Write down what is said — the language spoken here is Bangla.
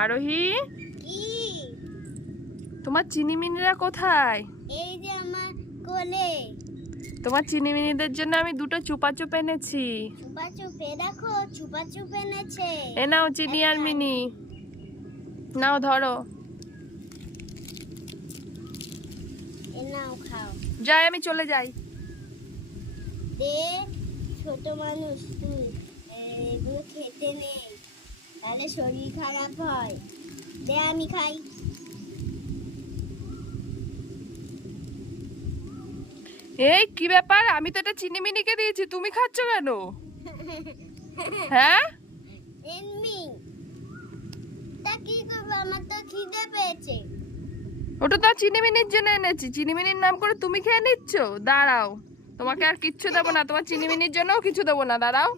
আরোহী, কি? তোমার চিনিমিনিরা কোথায়? এই যে আমার কোলে। তোমার চিনিমিনিদের জন্য আমি দুটো চুপাচুপ এনেছি। চুপাচুপ দেখো, চুপাচুপ এনেছে। এ নাও চিনি আর মিনি, নাও ধরো। এ নাও খাও। যাই, আমি চলে যাই। দে, ছোট মানুষ তুই, এগুলো খেতে নেই, তাহলে শরীর খারাপ হয়। দে আমি খাই। এই কি ব্যাপার? আমি তো এটা চিনিমিনিকে দিয়েছি, তুমি খাচ্ছ কেন? হ্যাঁ, এমনি তা কি করবো, আমার তো খিদে পেয়েছে। ওটা তো চিনিমিনির জন্য এনেছি। চিনিমিনির নাম করে তুমি খেয়ে নিচ্ছ। দাঁড়াও, তোমাকে আর কিচ্ছু দেবো না, তোমার চিনিমিনির জন্যও কিছু দেবো না, দাঁড়াও।